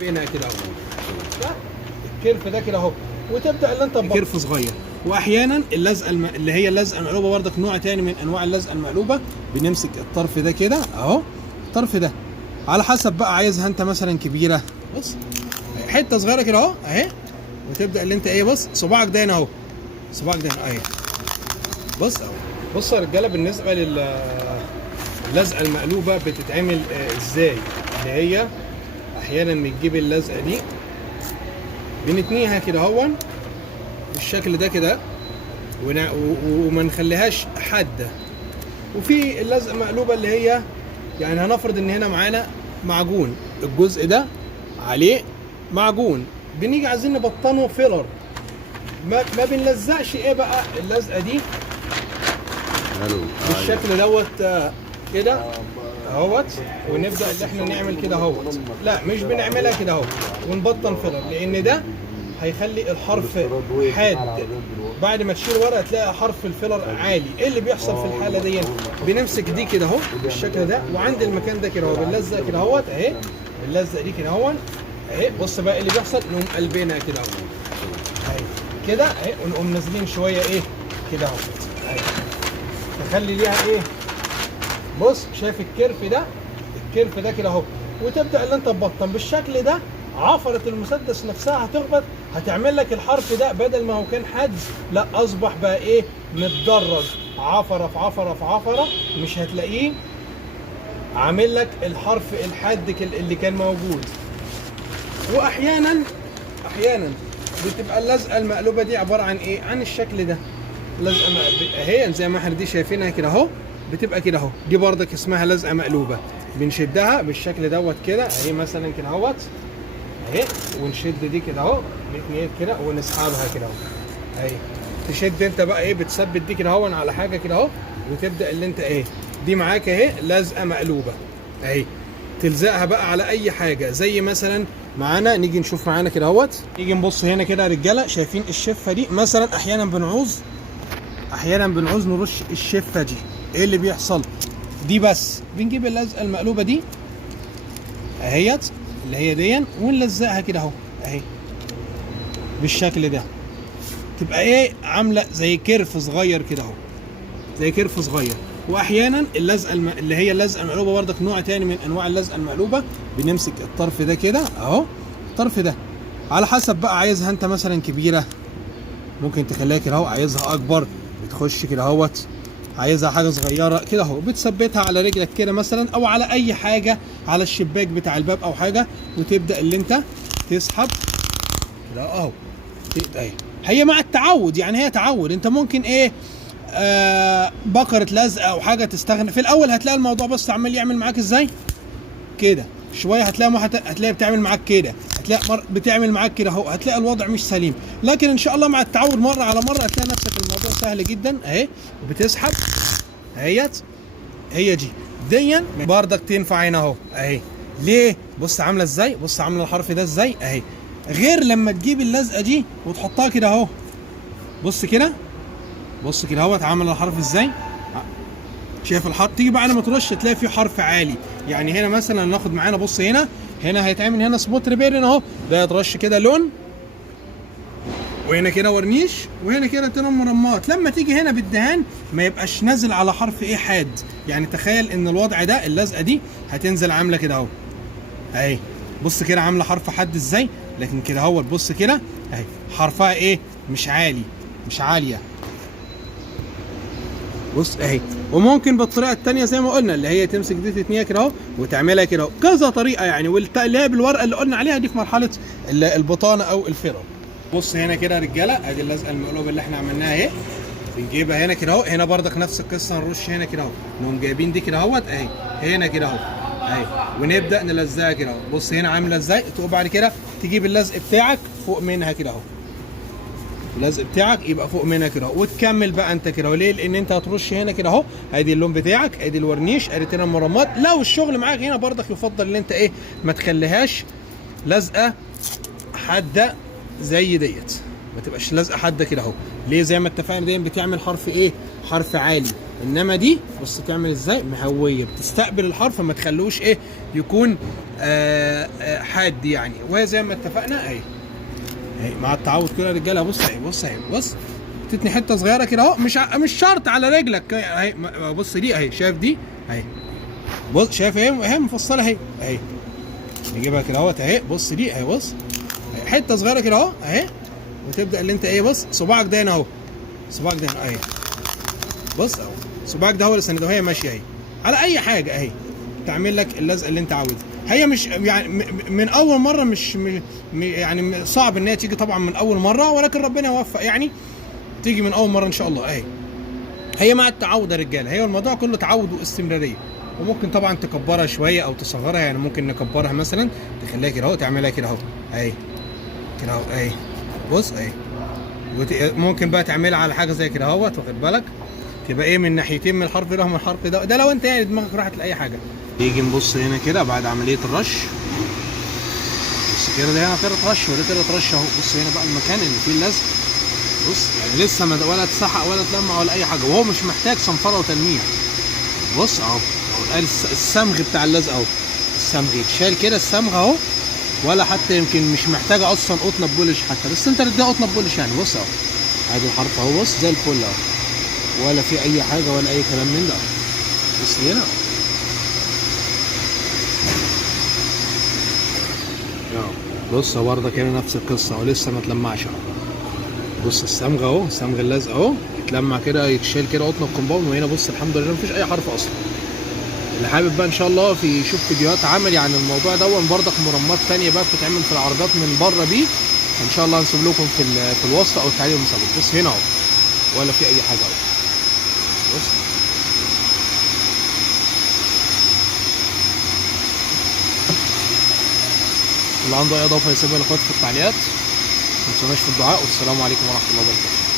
بينا كده اهو. ده الكيرف ده كده اهو، وتبدا اللي انت كيرف صغير. واحيانا اللزقه اللي هي اللزقه المقلوبه برضك نوع تاني من انواع اللزقه المقلوبه. بنمسك الطرف ده كده اهو، الطرف ده على حسب بقى عايزها انت مثلا كبيره، بص حته صغيره كده اهو اهي، وتبدا اللي انت ايه، بص صباعك ده هنا اهو، صباعك ده اهي، بص اهو. بص يا رجاله، بالنسبه للزقه المقلوبه بتتعمل ازاي؟ اللي هي احيانا بنجيب اللزقه دي بنتنيها كده اهو بالشكل ده كده، وما نخليهاش حاده. وفي اللزقه المقلوبه اللي هي يعني هنفرض ان هنا معانا معجون، الجزء ده عليه معجون، بنيجي عايزين نبطنه فيلر، ما بنلزقش ايه بقى اللزقه دي بالشكل دوت كده اهوت، ونبدا ان احنا نعمل كده اهوت. لا مش بنعملها كده اهو ونبطن فيلر، لان ده هيخلي الحرف حاد. بعد ما تشيل ورقه تلاقي حرف الفيلر عالي. ايه اللي بيحصل في الحاله دي؟ بنمسك دي كده اهو بالشكل ده، وعند المكان ده كده اهو بنلزق كده اهوت اهي، بنلزق دي كده اهو اهي. بص بقى اللي بيحصل، نقوم قلبينها كده اهو اهي كده اهي، ونقوم نازلين شويه ايه كده اهو اهي، تخلي ليها ايه، بص شايف الكيرف ده، الكيرف ده كده اهو، وتبدا اللي انت تبطن بالشكل ده. عفره المسدس نفسها هتخبط، هتعمل لك الحرف ده بدل ما هو كان حاد، لا اصبح بقى ايه، متدرج، عفره في عفره في عفره، مش هتلاقيه عامل لك الحرف الحاد اللي كان موجود. واحيانا بتبقى اللزقه المقلوبه دي عباره عن ايه، عن الشكل ده، لزقه اهي زي ما احنا دي شايفينها كده اهو، بتبقى كده اهو، دي بردك اسمها لزقه مقلوبه. بنشدها بالشكل دوت كده اهي، مثلا كده اهوت اهي، ونشد دي كده اهو الاثنين كده ونسحبها كده اهو اهي. تشد انت بقى ايه، بتثبت دي كده اهو على حاجه كده اهو، وتبدا اللي انت ايه، دي معاك اهي لزقه مقلوبه اهي، تلزقها بقى على اي حاجه. زي مثلا معانا، نيجي نشوف معانا كده اهوت، نيجي نبص هنا كده يا رجاله، شايفين الشفه دي مثلا؟ احيانا بنعوز نرش الشفه دي. ايه اللي بيحصل؟ دي بس بنجيب اللزقه المقلوبه دي اهيت اللي هي دي، ونلزقها كده اهو اهي بالشكل ده، تبقى ايه، عامله زي كيرف صغير كده اهو، زي كيرف صغير. واحيانا اللزقه اللي هي اللزقه المقلوبه برضك نوع تاني من انواع اللزقه المقلوبه. بنمسك الطرف ده كده اهو، الطرف ده على حسب بقى عايزها انت مثلا كبيره ممكن تخليها كده اهو، عايزها اكبر بتخش كده اهوت، عايزها حاجه صغيره كده اهو بتثبتها على رجلك كده مثلا، او على اي حاجه، على الشباك بتاع الباب او حاجه، وتبدا اللي انت تسحب كده اهو. اهي هي مع التعود، يعني هي تعود. انت ممكن ايه، بكره لزقه او حاجه تستغنى في الاول، هتلاقي الموضوع بس عمال يعمل معاك ازاي كده، شويه هتلاقي بتعمل معاك كده، هتلاقي بتعمل معاك كده اهو، هتلاقي الوضع مش سليم. لكن ان شاء الله مع التعود مره على مره هتلاقي نفسك الموضوع سهل جدا اهي، بتسحب اهيت. هي دي بردك تنفع هنا اهو اهي. ليه؟ بص عامله ازاي، بص عامله الحرف ده ازاي اهي، غير لما تجيب اللزقه دي وتحطها كده اهو، بص كده اهوت عامل الحرف ازاي، شايف الحرف؟ تيجي بقى لما ترش تلاقي فيه حرف عالي. يعني هنا مثلا ناخد معانا، بص هنا هيتعمل هنا سبوت ريبيرن اهو، ده يترش كده لون، وهنا كده ورنيش، وهنا كده تنم مرمات. لما تيجي هنا بالدهان ما يبقاش نازل على حرف ايه، حاد. يعني تخيل ان الوضع ده، اللزقه دي هتنزل عامله كده اهو اهي، بص كده عامله حرف حاد ازاي، لكن كده اهو بص كده اهي حرفها ايه، مش عالي، مش عاليه، بص اهي. وممكن بالطريقه الثانيه زي ما قلنا، اللي هي تمسك دي تتنيها كده اهو وتعملها كده اهو، كذا طريقه يعني. واللي هي بالورقه اللي قلنا عليها دي في مرحله البطانه او الفرر. بص هنا كده يا رجاله، ادي اللزقه المقلوبه اللي احنا عملناها اهي، بنجيبها هنا كده اهو، هنا بردك نفس القصه، نرش هنا كده اهو، نقوم جايبين دي كده اهوت اهي، هنا كده اهو اهي، ونبدا نلزقها كده اهو. بص هنا عامله ازاي، تقوم بعد كده تجيب اللزق بتاعك فوق منها كده اهو، اللزق بتاعك يبقى فوق منها كده اهو، وتكمل بقى انت كده اهو. ليه؟ لان انت هترش هنا كده اهو، ادي اللون بتاعك، ادي الورنيش، ادي تاني المرمات. لو الشغل معاك هنا بردك يفضل ان انت ايه، ما تخليهاش لزقه حاده زي ديت، ما تبقاش لازقه حاده كده اهو. ليه؟ زي ما اتفقنا دي بتعمل حرف ايه، حرف عالي. انما دي بص تعمل ازاي مهويه، بتستقبل الحرف ما تخلوش ايه يكون حاد يعني. وهي زي ما اتفقنا اهي مع التعود كده يا رجاله. بص اهي بص اهي بص تتني حته صغيره كده اهو، مش شرط على رجلك اهي. بص دي اهي، شايف دي اهي، بص شايف اهي مفصله اهي نجيبها كده اهوت اهي. بص دي اهي، بص حته صغيره كده اهو اهي، وتبدا اللي انت ايه بص صباعك ده هنا اهو، صباعك ده هنا اهي، بص اهو صباعك ده هو اللي سنده، وهي ماشيه اهي على اي حاجه اهي تعمل لك اللزقه اللي انت عاوزها. هي مش يعني من اول مره مش يعني صعب ان هي تيجي طبعا من اول مره، ولكن ربنا يوفق يعني تيجي من اول مره ان شاء الله اهي. هي مع التعود يا رجاله، هي الموضوع كله تعود واستمراريه. وممكن طبعا تكبرها شويه او تصغرها، يعني ممكن نكبرها مثلا تخليها كده اهو، تعملها كده اهو اهي كده اهو اهي، بص اهي. ممكن بقى تعملها على حاجه زي كده اهوت، واخد بالك، تبقى ايه من ناحيتين من الحرف ده ومن الحرف ده لو انت يعني دماغك راحت لاي حاجه. يجي نبص هنا كده بعد عمليه الرش، بص كده ده هنا طلعت رش وده طلعت رش اهو. بص هنا بقى المكان اللي فيه اللزق، بص يعني لسه ما ولا اتسحق ولا اتلمع ولا اي حاجه، وهو مش محتاج صنفره وتلميع. بص اهو الصمغ بتاع اللزق اهو، الصمغ يتشال كده الصمغ اهو، ولا حتى يمكن مش محتاجه اصلا قطنه بولش حتى، بس انت تديها قطنه بولش يعني. بص اهو ادي الحرف اهو، بص زي الفل اهو، ولا في اي حاجه ولا اي كلام من ده اهو. بص هنا اهو، بص برضه كده نفس القصه اهو، لسه ما اتلمعش اهو. بص الصمغ اهو، صمغ اللزق اهو يتلمع كده يتشال كده قطنه الكومباوند. وهنا بص الحمد لله مفيش اي حرف اصلا. اللي حابب بقى ان شاء الله في يشوف فيديوهات عملي عن الموضوع ده، برضك مرمات ثانيه بقى بتتعمل في العربيات من بره بيه، ان شاء الله هنسيب لكم في الوصف او التعليق المسبق. بص هنا اهو ولا في اي حاجه اهو، بص اللي عنده اي اضافه يسيبها لاخواتي في التعليقات. ما تنسوناش في الدعاء، والسلام عليكم ورحمه الله وبركاته.